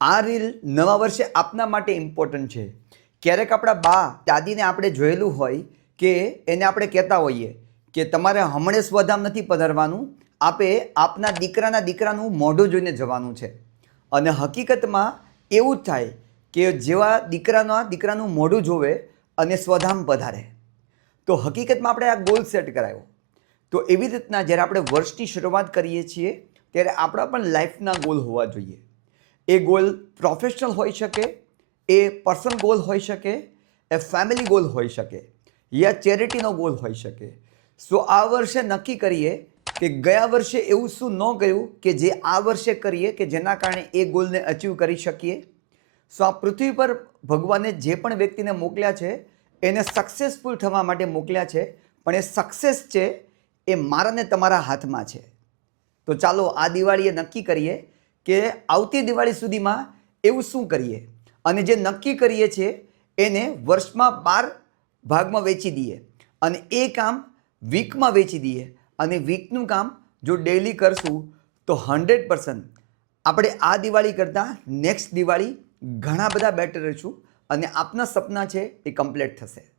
આ રીલ નવા વર્ષે આપના માટે ઇમ્પોર્ટન્ટ છે. ક્યારેક આપણા બા દાદીને આપણે જોયેલું હોય કે એને આપણે કહેતા હોઈએ કે તમારે હમણે સ્વધામ નથી પધારવાનું, આપે આપના દીકરાના દીકરાનું મોઢું જોઈને જવાનું છે. અને હકીકતમાં એવું જ થાય કે જેવા દીકરાના દીકરાનું મોઢું જોવે અને સ્વધામ પધારે. તો હકીકતમાં આપણે આ ગોલ સેટ કરાયો. તો એવી રીતના જ્યારે આપણે વર્ષની શરૂઆત કરીએ છીએ, ત્યારે આપણા પણ લાઈફના ગોલ હોવા જોઈએ. એ ગોલ પ્રોફેશનલ હોઈ શકે, એ પર્સનલ ગોલ હોઈ શકે, એ ફેમિલી ગોલ હોઈ શકે યા ચેરિટીનો ગોલ હોઈ શકે. સો આ વર્ષે નક્કી કરીએ કે ગયા વર્ષે એવું શું ન ગયું કે જે આ વર્ષે કરીએ કે જેના કારણે એ ગોલને અચીવ કરી શકીએ. સો આ પૃથ્વી પર ભગવાને જે પણ વ્યક્તિને મોકલ્યા છે, એને સક્સેસફુલ થવા માટે મોકલ્યા છે, પણ એ સક્સેસ છે એ મારાને તમારા હાથમાં છે. તો ચાલો આ દિવાળીએ નક્કી કરીએ કે આવતી દિવાળી સુધીમાં એવું શું કરીએ? અને જે નક્કી કરીએ છીએ એને વર્ષમાં બાર ભાગમાં વેચી દઈએ. અને એ કામ વીકમાં વેચી દઈએ. અને વીકનું કામ જો ડેલી કરશું, તો હંડ્રેડ પર્સન્ટ આપણે આ દિવાળી કરતાં નેક્સ્ટ દિવાળી ઘણા બધા બેટર રહીશું અને આપના સપના છે એ કમ્પ્લીટ થશે.